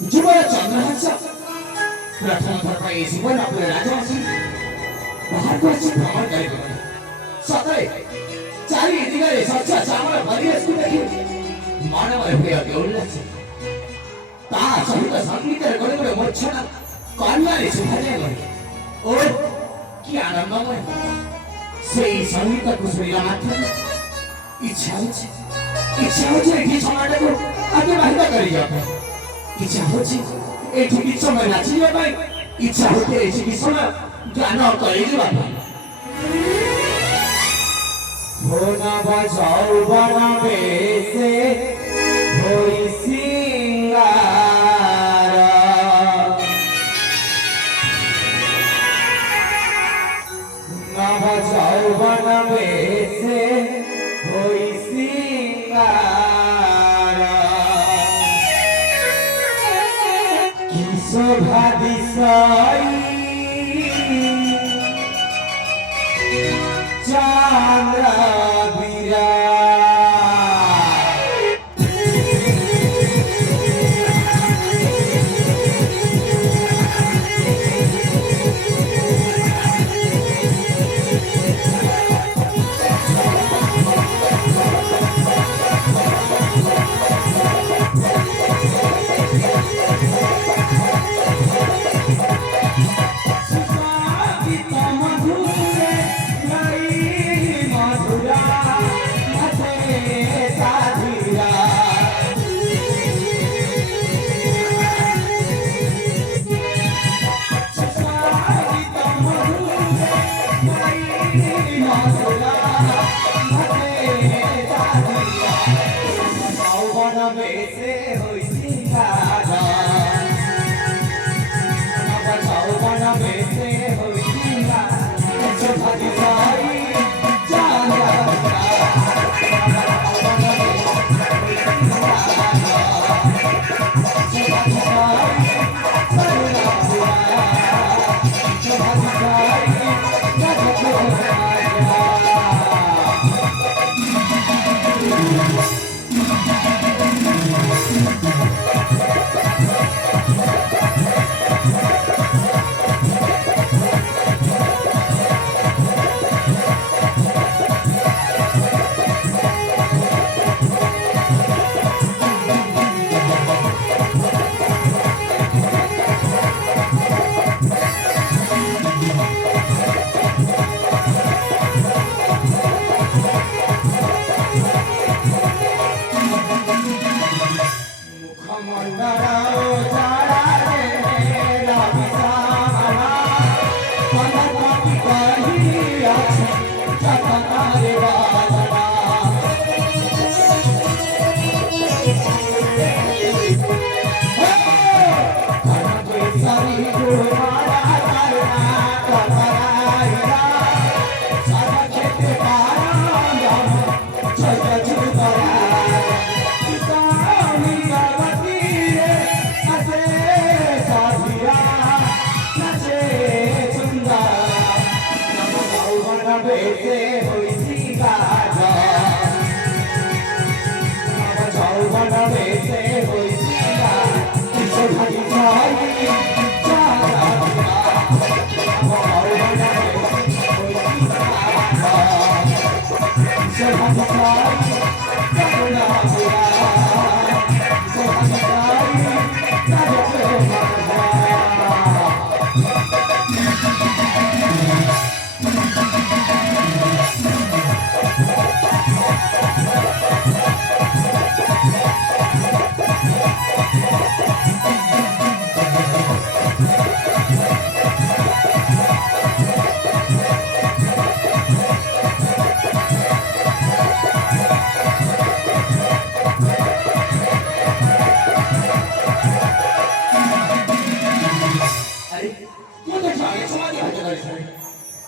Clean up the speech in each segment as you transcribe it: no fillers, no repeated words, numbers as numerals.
जीवन चंद्रहास प्रथम थर पर जीवन अपने राजवासी बाहर को अच्छी भ्रमण करेंगे सतरे चारी दिगरे सच्चा चामल परिवेश को देखी मानव हुए उल्लास ता सहित संगीत गड़े गड़े मोच्छना कन्यारे सुधारे गए और कि आनंदमय से संगीत को सुनिला मात्र इच्छा होची एठी समाज को आगे बाहिर करी जाबे इच्छा होची एठी कि समय नाचिबा पाई इच्छा होते एठी कि समय ज्ञान करी दिबा होना बजाओ बना बेसे होई सिंगार ना बजाओ बना बेसे होई सिंगार की शोभा दिसाई चांद्र बिरा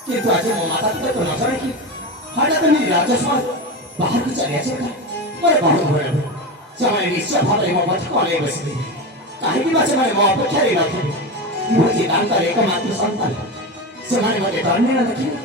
किंतु आज मो माता पिता तो नजर की हठात मी राजसभा बाहर को चले आछे मोर बहुत भय समय निश्चय भाବରେ ମୋ ପଛକୁ ଅନେଇ ବସିବେ କାହିଁକି ବା ସେମାନେ ମୋ ଅପେକ୍ଷାରେ ନଥିବେ ମୁଁ ଯେ ତାଙ୍କର ଏକମାତ୍ର ସନ୍ତାନ ସେମାନେ ମୋତେ ଧନ୍ୟ ଦେଖିବେ।